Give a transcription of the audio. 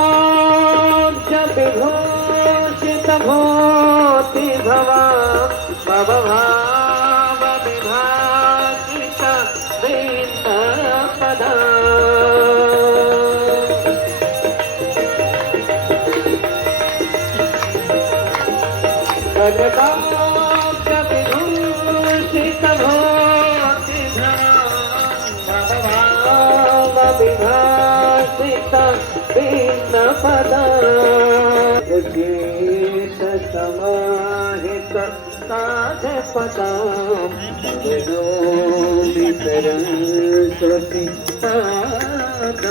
कनकाब्ज विभूषित भूति भवा भवभाव विभाषित दीन पदा कनकाब्ज विभूषित भूति भव विभाषित दीन पदा उचित समाहित साध पदा वितरं श्रुति पादयुगा